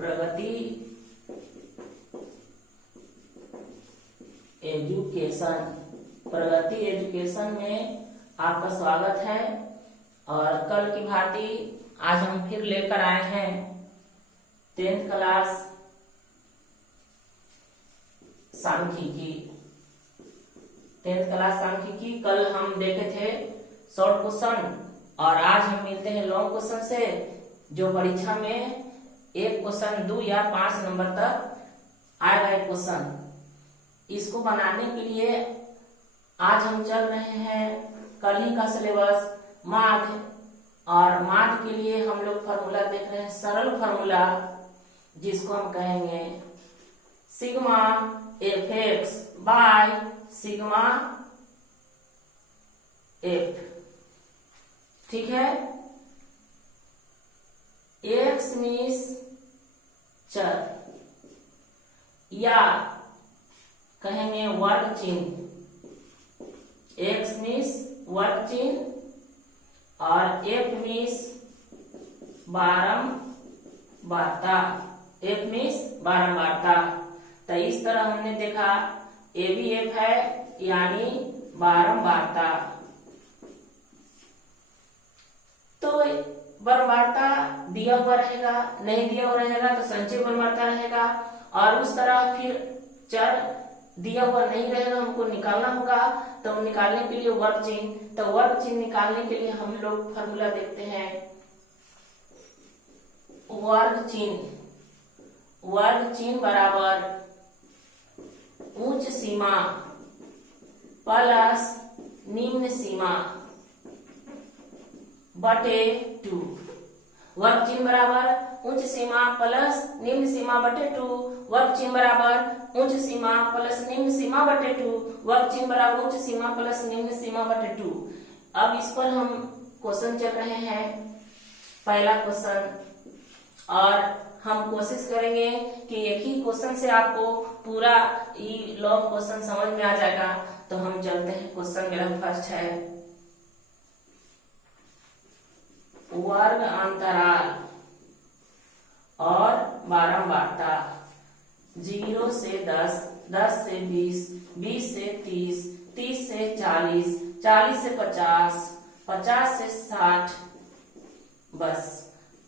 प्रगति education. प्रगति education में आपका स्वागत है। और कल की भांति आज हम फिर लेकर आए हैं 10th क्लास सांख्यिकी। 10th क्लास सांख्यिकी कल हम देखे थे शॉर्ट क्वेश्चन, और आज हम मिलते हैं लॉन्ग क्वेश्चन से, जो परीक्षा में एक क्वेश्चन 2 या 5 नंबर तक आएगा एक क्वेश्चन। इसको बनाने के लिए आज हम चल रहे हैं कल ही का सिलेबस माध्य, और माध्य के लिए हम लोग फॉर्मूला देख रहे हैं, सरल फॉर्मूला जिसको हम कहेंगे sigma F x by sigma F. ठीक है, एक्स मीन्स चर या कहेंगे वर्ग चिन्ह, एक्स मीन्स वर्ग चिन्ह, और एफ मीन्स बारंबारता। एफ मीन्स बारंबारता। तो इस तरह हमने देखा ए बी एफ है यानी बारंबारता। तो बारंबारता दिया हुआ रहेगा, नहीं दिया हुआ रहेगा तो संचय बारंबारता रहेगा, और उस तरह फिर चर दिया हुआ नहीं रहेगा, हमको निकालना होगा। तो निकालने के लिए वर्ग चिन्ह, तो वर्ग चिन्ह निकालने के लिए हम लोग फॉर्मूला देखते हैं वर्ग चिन्ह। वर्ग चिन्ह बराबर उच्च सीमा प्लस निम्न सीमा बटे 2। वर्ग चिन्ह बराबर उच्च सीमा प्लस निम्न सीमा बटे 2। वर्ग चिन्ह बराबर उच्च सीमा प्लस निम्न सीमा बटे 2। वर्ग चिन्ह बराबर उच्च सीमा प्लस निम्न सीमा बटे 2। अब इस पर हम क्वेश्चन चल रहे हैं, पहला क्वेश्चन, और हम कोशिश करेंगे कि एक ही क्वेश्चन से आपको पूरा ये लॉन्ग क्वेश्चन समझ में आ जाएगा। तो हम चलते हैं, क्वेश्चन मेरा फर्स्ट है वर्ग अंतराल और बारंबारता 0 से 10, 10 से 20, 20 से 30, 30 से 40, 40 से 50, 50 से 60। बस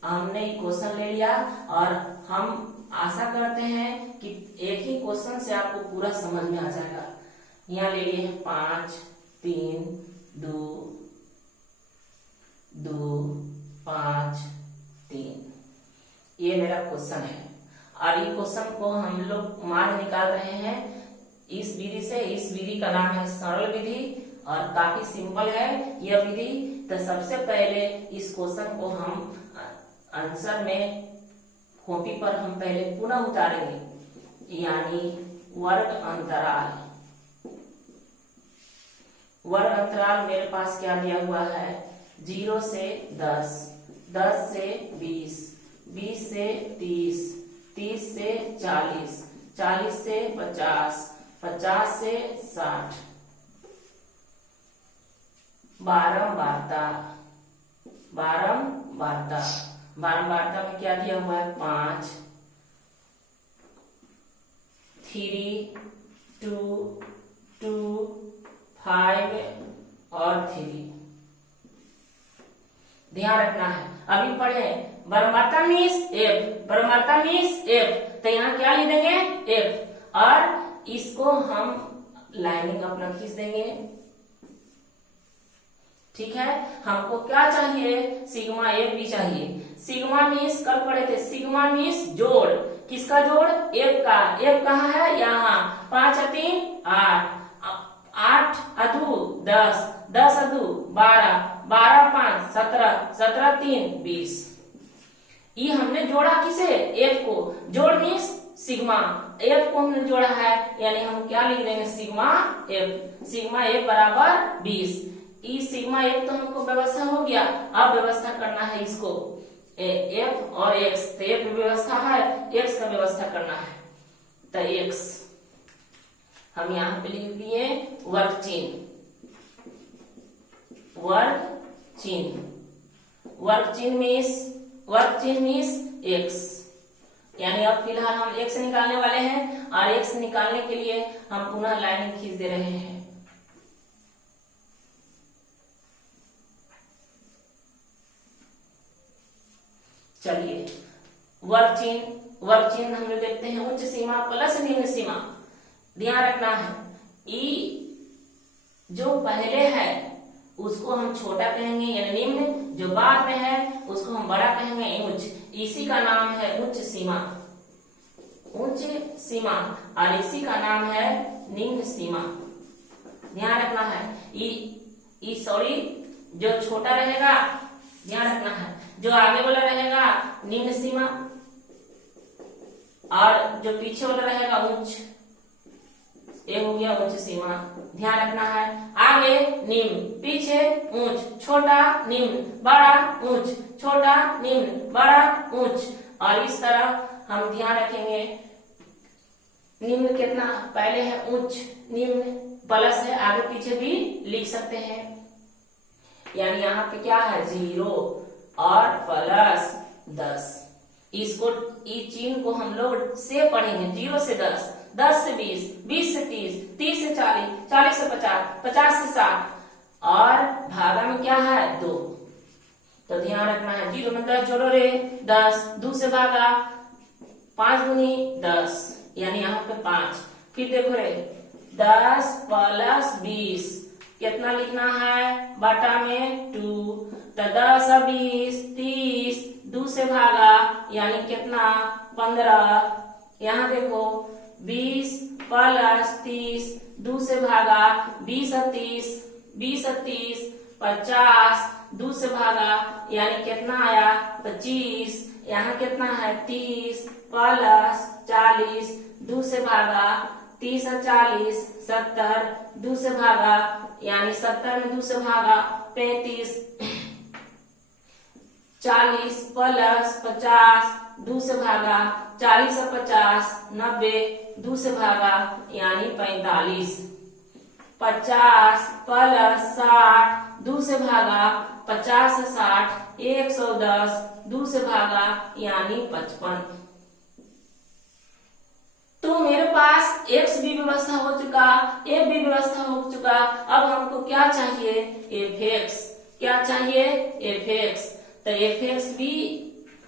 हमने क्वेश्चन ले लिया, और हम आशा करते हैं कि एक ही क्वेश्चन से आपको पूरा समझ में आ जाएगा। यहाँ ले लिए 5, 3, 2, 2, 5, 3। ये मेरा क्वेश्चन है, और ये क्वेश्चन को हम लोग मान निकाल रहे हैं इस विधि से। इस विधि का नाम है सरल विधि, और काफी सिंपल है यह विधि। तो सबसे पहले इस क्वेश्चन को हम आंसर में कॉपी पर हम पहले पुनः उतारेंगे, यानी वर्ग अंतराल। वर्ग अंतराल मेरे पास क्या दिया हुआ है, 0 से 10, 10 से 20, 20 से 30, 30 से 40, 40 से 50, 50 से 60। बारंबारता, बारंबारता, बारंबारता में क्या दिया हुआ है, 5, 3, 2, 2, 5 और 3। ध्यान रखना है। अभी पढ़े बारंबारता मीन्स एफ, बारंबारता मीन्स एफ, तो यहाँ क्या लिख देंगे एफ, और इसको हम लाइनिंग अपना खींच देंगे। ठीक है, हमको क्या चाहिए, सिग्मा एफ भी चाहिए। सिग्मा मीन्स कल पढ़े थे, सिग्मा मीन्स जोड़, किसका जोड़, एफ का। एफ कहाँ है, यहाँ 5 और 3 8, 8 अधू 10, 10 अधू 12, 12 5 17, 17 3 20। ये हमने जोड़ा किसे, एफ को। जोड़ मीन्स सिग्मा, एफ को हमने जोड़ा है, यानी हम क्या लिख देंगे, सिग्मा एफ। सिग्मा एफ बराबर 20। ई सिग्मा एफ तो हमको व्यवस्था हो गया, अब व्यवस्था करना है इसको एफ और एक्स। तो एफ व्यवस्था है, एक्स का व्यवस्था करना है। तो एक्स हम यहाँ पे लिख दिए वर्ग चिन्ह, वर्ग चिन्ह, वर्ग चिन्ह मीन्स एक्स, यानी अब फिलहाल हम x निकालने वाले हैं और x निकालने के लिए हम पुनः लाइन खींच दे रहे हैं। चलिए वर्ग चिन्ह हम लोग देखते हैं। उच्च सीमा प्लस निम्न सीमा, ध्यान रखना है ई जो पहले है उसको हम छोटा कहेंगे यानी निम्न, जो बाद में है उसको हम बड़ा कहेंगे उच्च। इसी का नाम है उच्च सीमा, उच्च सीमा, और इसी का नाम है निम्न सीमा। ध्यान रखना है सॉरी जो छोटा रहेगा, ध्यान रखना है जो आगे वाला रहेगा निम्न सीमा और जो पीछे वाला रहेगा उच्च, ये हो गया उच्च सीमा। ध्यान रखना है आगे निम्न, पीछे उच्च, छोटा निम्न, बड़ा उच्च, छोटा निम्न, बड़ा उच्च। और इस तरह हम ध्यान रखेंगे निम्न कितना पहले है उच्च, निम्न प्लस है, आगे पीछे भी लिख सकते हैं। यानी यहाँ पे क्या है 0 और प्लस 10। इसको इस चिन्ह को हम लोग से पढ़ेंगे 0 से 10, 10 से 20, 20 से 30, 30 से 40, 40 से 50, 50 से 60 और भागा में क्या है 2। तो ध्यान रखना है 0 में 10 जोड़ो रे 10, 2 से भागा 5 दूनी 10 यानी यहाँ पे 5। फिर देखो रे 10 प्लस 20 कितना लिखना है बटा में 2, तो 10 और 20 30, 2 से भागा यानी कितना 15। यहाँ देखो 20 प्लस 30, 2 से भागा 20 और 30, 20 और 30 50, 2 से भागा यानी कितना आया 25। यहाँ कितना है 30 प्लस 40, 2 से भागा 30 और 40 70, 2 से भागा यानी 70 में 2 से भागा 35, 40 प्लस 50, 2 से भागा 40 और 50 90, 2 से भागा यानी 45, 50 प्लस 60, 2 से भागा 50 से 60 110, 2 से भागा यानी 55। तो मेरे पास x भी व्यवस्था हो चुका, f भी व्यवस्था हो चुका। अब हमको क्या चाहिए fx, क्या चाहिए fx। तो fx भी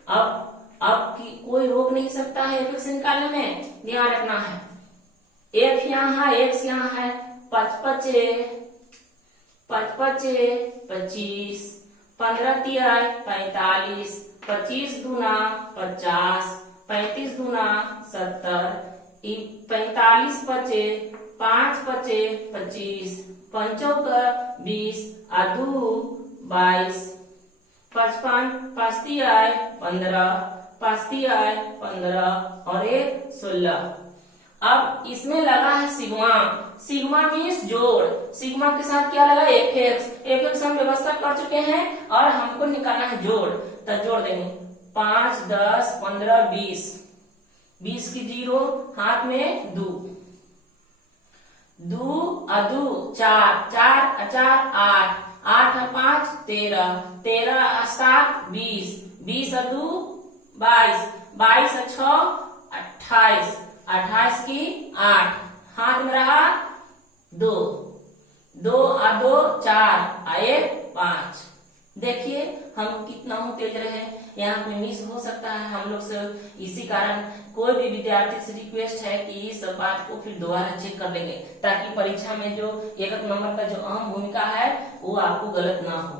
अब की कोई रोक नहीं सकता है fx निकालने में। ध्यान रखना है f यहाँ है x यहाँ है 55 25, 15 तिया 45, 25 दूना 50, 35 दूना 70, 45 बचे 5 बचे 25, 5 20 और 2 22, 55 5 तिया 15, 5 तिया 15 और 1 16। अब इसमें लगा है सिग्मा, सिग्मा मीन्स जोड़, सिग्मा के साथ क्या लगा fx हम व्यवस्था कर चुके हैं और हमको निकालना है जोड़। तो जोड़ देंगे 5 10 15 20, 20 की 0 हाथ में 2, 2 और 2 4, 4 और 4 8, 8 और 5 13, 13 और 7 20, 20 और 2 22, 22 और 6 28, 28 की 8 हाथ में रहा 2, 2 और 2 4 और 1 5। देखिए हम कितना हूँ तेज रहे, यहाँ पे मिस हो सकता है हम लोग से। इसी कारण कोई भी विद्यार्थी से रिक्वेस्ट है कि इस बात को फिर दोबारा चेक कर लेंगे ताकि परीक्षा में जो एक नंबर का जो अहम भूमिका है वो आपको गलत ना हो।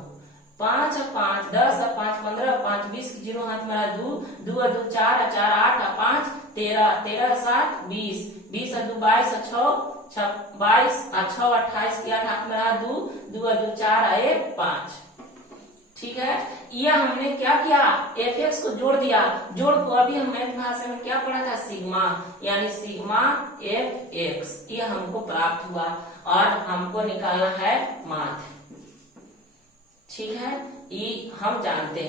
5 और 5 10 और 5 15, 5 20 की 0 हाथ में रहा 2, 2 और 2 4 और 4 8 और 5 13, 13 और 7 20, 20 और 2 22 और 6 22 और 6 28 की 8 हाथ में रहा 2, 2 और 2 4 और 1 5। ठीक है, यह हमने क्या किया fx को जोड़ दिया। जोड़ को अभी हम मैथ भाषा में क्या पढ़ा था सिग्मा, यानी सिग्मा fx यह हमको प्राप्त हुआ और हमको निकालना है माध्य। ठीक है, ये हम जानते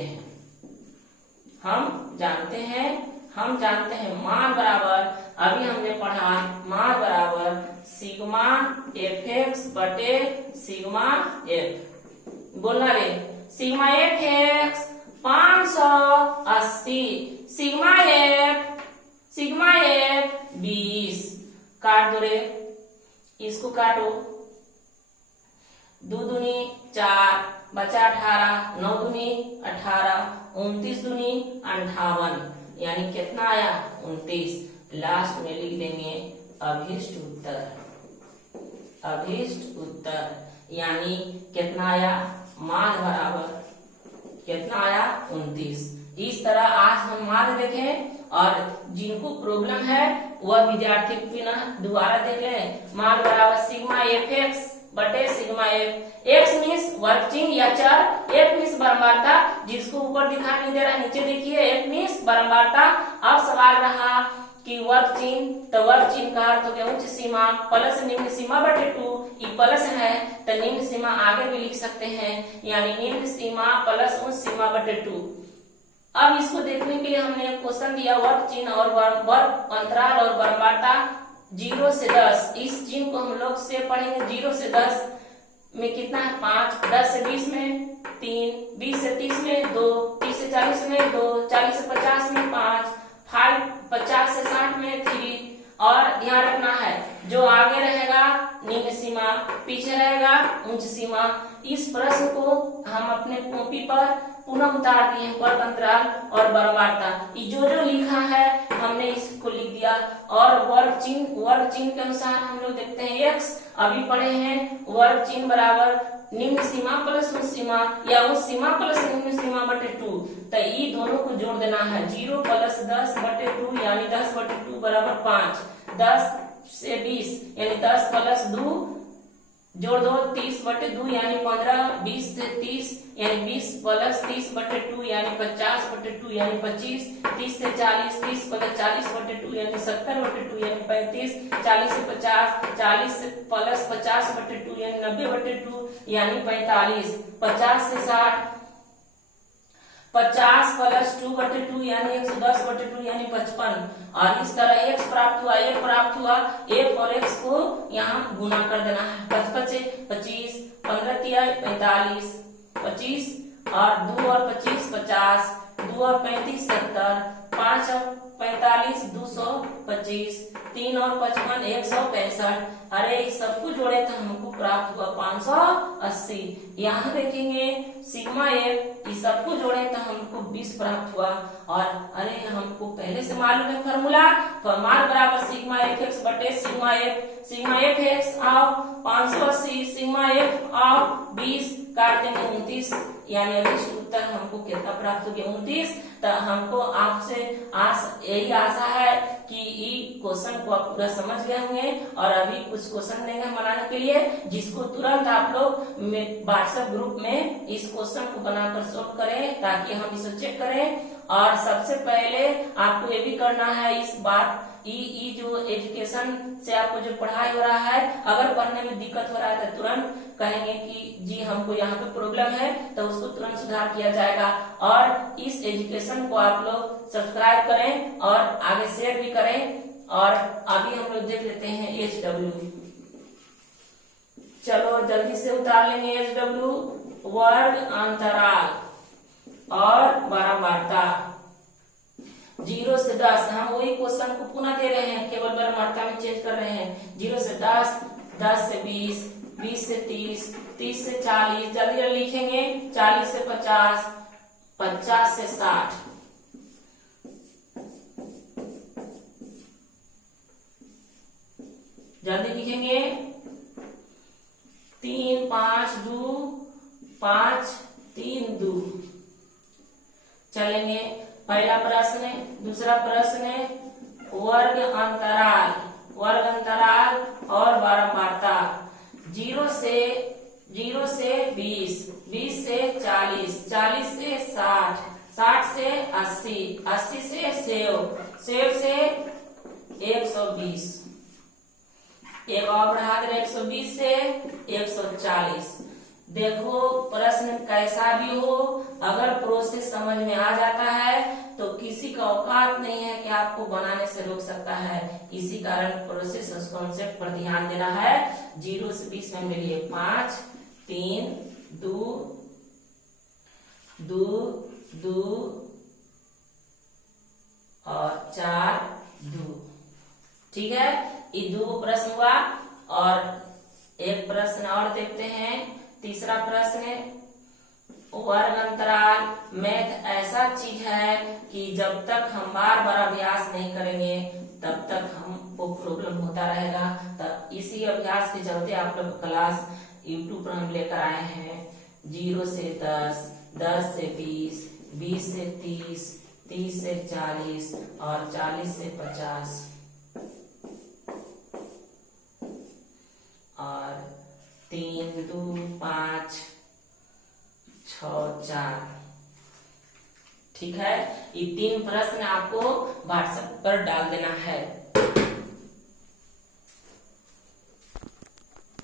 हैं मान बराबर, अभी हमने पढ़ा मान बराबर सिग्मा fx बटे सिग्मा f। बोलना रे sigma fx 580, sigma f sigma F 20, काट दो रे, इसको काटो, 2 दूनी 4, बचा 18, 9 दूनी 18, 29 दूनी 58, यानी कितना आया 29। लास्ट में लिख देंगे अभीष्ट उत्तर, अभीष्ट उत्तर यानी कितना आया, माध्य बराबर कितना आया 29। इस तरह आज हम माध्य देखें और जिनको प्रॉब्लम है वह विद्यार्थी पुनः दोबारा देख लें। माध्य बराबर सिग्मा एफ एक्स बटे सिग्मा एफ, एक्स मीन्स वर्ग चिन्ह या चर, एफ मीन्स बारंबारता, जिसको ऊपर दिखाई नहीं दे रहा नीचे देखिए, एफ मीन्स बारंबारता। अब सवाल रहा कि वर्ग चिन्ह, तो वर्ग चिन्ह का अर्थ हो गया उच्च सीमा प्लस निम्न सीमा बटे 2, ये प्लस है तो निम्न सीमा आगे भी लिख सकते हैं, यानी निम्न सीमा प्लस उच्च सीमा बटे 2। अब इसको देखने के लिए हमने एक क्वेश्चन दिया, वर्ग चिन्ह और वर्ग अंतराल और बारंबारता 0 से 10, इस चिन्ह को हम लोग से पढ़ेंगे। 0 से 10 में कितना है 5, 10 से 20 में 3, 20 से 30 में 2, 30 से 40 में 2, 40 से 50 में 5, 50 से 60 में 3। और ध्यान रखना है जो आगे रहेगा निम्न सीमा, पीछे रहेगा उच्च सीमा। इस प्रश्न को हम अपने कॉपी पर पुनः उतार दिए, वर्ग अंतराल और बारंबारता, जो जो लिखा है हमने इसको लिख दिया। और वर्ग चिन्ह के अनुसार हम लोग देखते हैं x, अभी पढ़े हैं वर्ग चिन्ह बराबर निम्न सीमा प्लस उच्च सीमा या उच्च सीमा प्लस निम्न सीमा बटे 2, तो ये दोनों को जोड़ देना है। 0 प्लस 10 बटे 2 यानी 10 बटे 2 बराबर 5, 10 से 20 यानी 10 प्लस 2 जोड़ दो 30 बटे 2 यानी 15, 20 से 30 यानी 20 प्लस 30 बटे 2 यानी 50 बटे 2 यानी 25, 30 से 40, 30 प्लस 40 बटे 2 यानी 70 बटे 2 यानी 35, 40 से 50, 40 से प्लस 50 बटे 2 यानी 90 बटे 2 यानी 45, 50 से 60, 50 प्लस 2 बटे 2 यानी 110 बटे 2 यानी 55। और इस तरह x प्राप्त हुआ, एक प्राप्त हुआ, एक और x को यहाँ गुना कर देना है। 55 से 25, 15 तिया 45, 25 और 2 और 25 50, 2 और 35 70, 5 और 45 225, 3 और 55 165। अरे इस सबको जोड़े तो हमको प्राप्त हुआ 580। यहाँ देखेंगे सिग्मा एफ, इस सबको जोड़े तो हमको 20 प्राप्त हुआ। और अरे हमको पहले से मालूम है फॉर्मूला, तो मान बराबर सिग्मा एफ एक्स बटे सिग्मा एफ एक्स आओ 580, सिग्मा एफ आओ 20, काट देंगे 29, यानी अभीष्ट उत्तर हमको कितना प्राप्त हो गया 29। तो हमको आपसे यही आशा है कि ये क्वेश्चन को आप पूरा समझ गए होंगे। और अभी कुछ क्वेश्चन देंगे बनाने के लिए, जिसको तुरंत आप लोग व्हाट्सएप ग्रुप में इस क्वेश्चन को बनाकर सॉल्व करें ताकि हम इसे चेक करें। और सबसे पहले आपको ये भी करना है इस बात, ये जो एजुकेशन से आपको जो पढ़ाई हो रहा है, अगर पढ़ने में दिक्कत हो रहा है तो तुरंत कहेंगे कि जी हमको यहाँ पे प्रॉब्लम है, तो उसको तुरंत सुधार किया जाएगा। और इस एजुकेशन को आप लोग सब्सक्राइब करें और आगे शेयर भी करें। और अभी हम लोग देख लेते हैं HW, चलो जल्दी से उतार लेंगे HW, वर्ग अंतराल और बारंबारता 0 से 10। हम वही क्वेश्चन को पुनः दे रहे हैं, केवल बारंबारता में चेंज कर रहे हैं। 0 से 10, 10 से 20, 20 से 30, 30 से 40, जल्दी लिखेंगे 40 से 50, 50 से 60, जल्दी लिखेंगे 3 5 2 5 3 2। चलेंगे पहला प्रश्न, दूसरा प्रश्न वर्ग अंतराल और बारंबारता 0 से 20, 20 से 40, 40 से 60, 60 से 80, 80 से सेव से 120, एक और बढ़ा दे 120 से 140। देखो प्रश्न कैसा भी हो, अगर प्रोसेस समझ में आ जाता है तो किसी का औकात नहीं है कि आपको बनाने से रोक सकता है। इसी कारण प्रोसेस कॉन्सेप्ट पर ध्यान देना है। 0 से 20 में मेरे लिए 5 3 2 2 2 और 4 2। ठीक है, ये 2 प्रश्न हुआ। और एक प्रश्न और देखते हैं। तीसरा प्रश्न है, वर्ग अंतराल। मैथ ऐसा चीज है कि जब तक हम बार बार अभ्यास नहीं करेंगे तब तक हमको प्रॉब्लम होता रहेगा। तब इसी अभ्यास के चलते आप लोग क्लास यूट्यूब पर हम लेकर आए हैं। 0 से 10, 10 से 20, 20 से 30, 30 से 40 और 40 से 50 और 3, 2, 5, 6, 4। ठीक है, ये 3 प्रश्न आपको व्हाट्सएप पर डाल देना है।